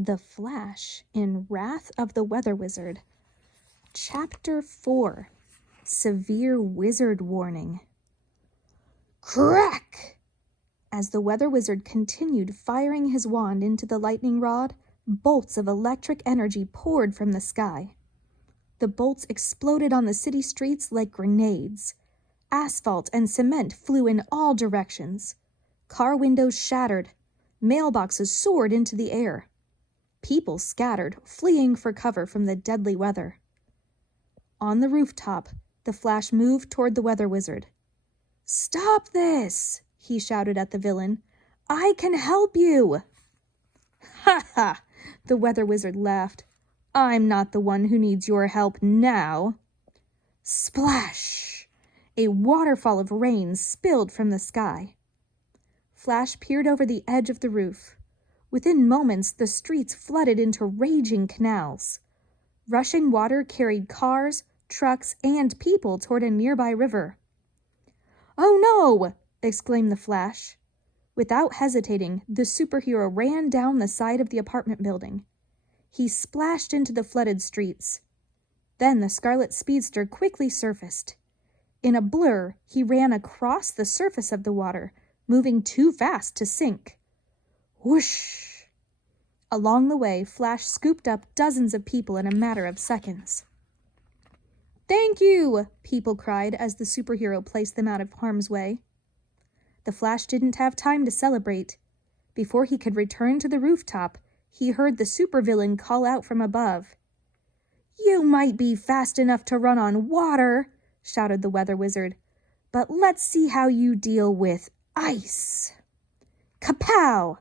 The Flash in Wrath of the Weather Wizard. Chapter 4. Severe Wizard Warning. Crack! As the Weather Wizard continued firing his wand into the lightning rod, bolts of electric energy poured from the sky. The bolts exploded on the city streets like grenades. Asphalt and cement flew in all directions. Car windows shattered. Mailboxes soared into the air. People scattered, fleeing for cover from the deadly weather. On the rooftop, the Flash moved toward the Weather Wizard. "Stop this!" he shouted at the villain. "I can help you!" "Ha ha!" the Weather Wizard laughed. "I'm not the one who needs your help now." Splash! A waterfall of rain spilled from the sky. Flash peered over the edge of the roof. Within moments, the streets flooded into raging canals. Rushing water carried cars, trucks, and people toward a nearby river. "Oh no!" exclaimed the Flash. Without hesitating, the superhero ran down the side of the apartment building. He splashed into the flooded streets. Then the Scarlet Speedster quickly surfaced. In a blur, he ran across the surface of the water, moving too fast to sink. Whoosh! Along the way, Flash scooped up dozens of people in a matter of seconds. "Thank you!" people cried as the superhero placed them out of harm's way. The Flash didn't have time to celebrate. Before he could return to the rooftop, he heard the supervillain call out from above. "You might be fast enough to run on water," shouted the Weather Wizard, "but let's see how you deal with ice." Kapow!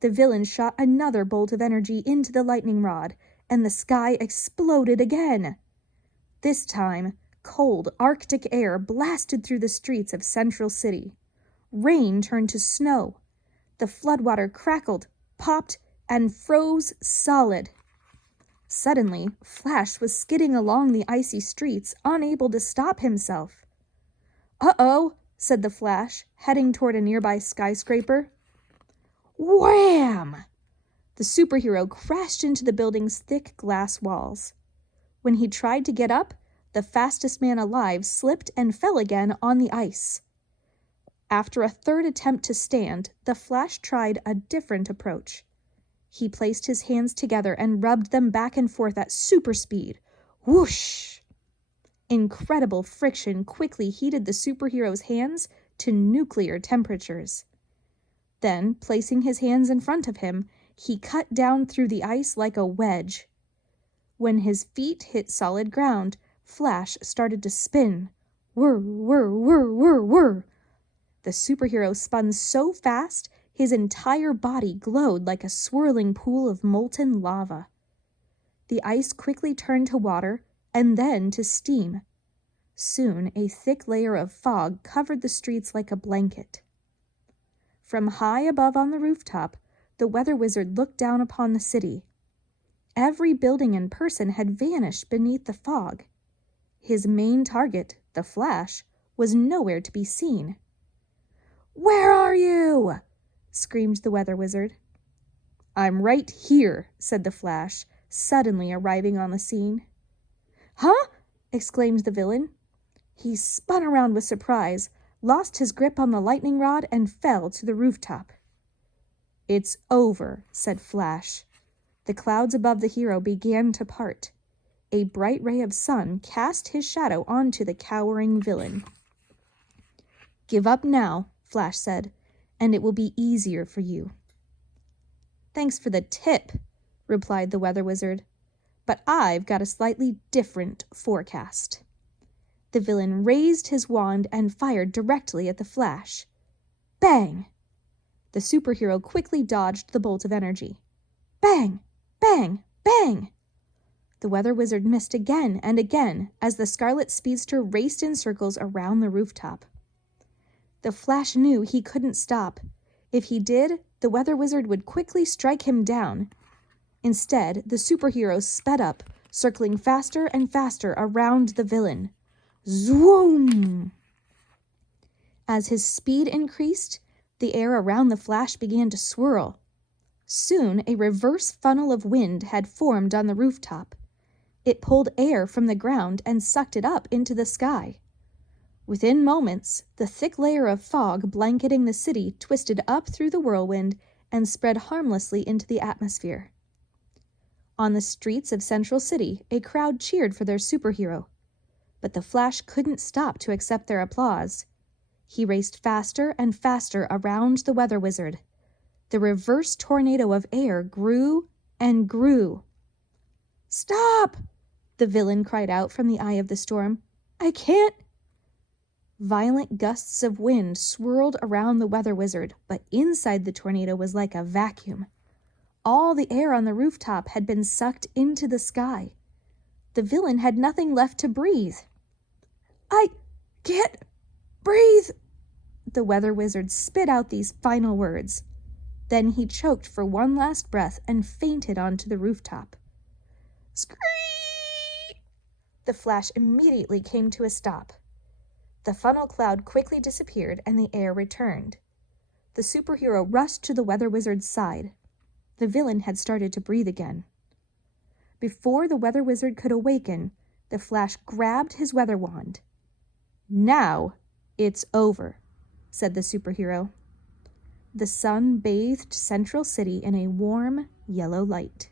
The villain shot another bolt of energy into the lightning rod, and the sky exploded again. This time, cold Arctic air blasted through the streets of Central City. Rain turned to snow. The floodwater crackled, popped, and froze solid. Suddenly, Flash was skidding along the icy streets, unable to stop himself. "Uh-oh," said the Flash, heading toward a nearby skyscraper. Wham! The superhero crashed into the building's thick glass walls. When he tried to get up, the fastest man alive slipped and fell again on the ice. After a third attempt to stand, the Flash tried a different approach. He placed his hands together and rubbed them back and forth at super speed. Whoosh! Incredible friction quickly heated the superhero's hands to nuclear temperatures. Then, placing his hands in front of him, he cut down through the ice like a wedge. When his feet hit solid ground, Flash started to spin. Whir, whir, whir, whir, whir. The superhero spun so fast, his entire body glowed like a swirling pool of molten lava. The ice quickly turned to water, and then to steam. Soon, a thick layer of fog covered the streets like a blanket. From high above on the rooftop, the Weather Wizard looked down upon the city. Every building and person had vanished beneath the fog. His main target, the Flash, was nowhere to be seen. "Where are you?" screamed the Weather Wizard. "I'm right here," said the Flash, suddenly arriving on the scene. "Huh?" exclaimed the villain. He spun around with surprise, lost his grip on the lightning rod, and fell to the rooftop. "It's over," said Flash. The clouds above the hero began to part. A bright ray of sun cast his shadow onto the cowering villain. "Give up now," Flash said, "and it will be easier for you." "Thanks for the tip," replied the Weather Wizard, "but I've got a slightly different forecast." The villain raised his wand and fired directly at the Flash. Bang! The superhero quickly dodged the bolt of energy. Bang! Bang! Bang! The Weather Wizard missed again and again as the Scarlet Speedster raced in circles around the rooftop. The Flash knew he couldn't stop. If he did, the Weather Wizard would quickly strike him down. Instead, the superhero sped up, circling faster and faster around the villain. Zoom! As his speed increased, the air around the Flash began to swirl. Soon a reverse funnel of wind had formed on the rooftop. It pulled air from the ground and sucked it up into the sky. Within moments, the thick layer of fog blanketing the city twisted up through the whirlwind and spread harmlessly into the atmosphere. On the streets of Central City, a crowd cheered for their superhero. But the Flash couldn't stop to accept their applause. He raced faster and faster around the weather wizard. The reverse tornado of air grew and grew. "Stop!" the villain cried out from the eye of the storm. "I can't." Violent gusts of wind swirled around the weather wizard, but inside the tornado was like a vacuum. All the air on the rooftop had been sucked into the sky. The villain had nothing left to breathe. "I can't breathe." The weather wizard spit out these final words. Then he choked for one last breath and fainted onto the rooftop. Scream! The Flash immediately came to a stop. The funnel cloud quickly disappeared and the air returned. The superhero rushed to the weather wizard's side. The villain had started to breathe again. Before the weather wizard could awaken, the Flash grabbed his weather wand. "Now it's over," said the superhero. The sun bathed Central City in a warm yellow light.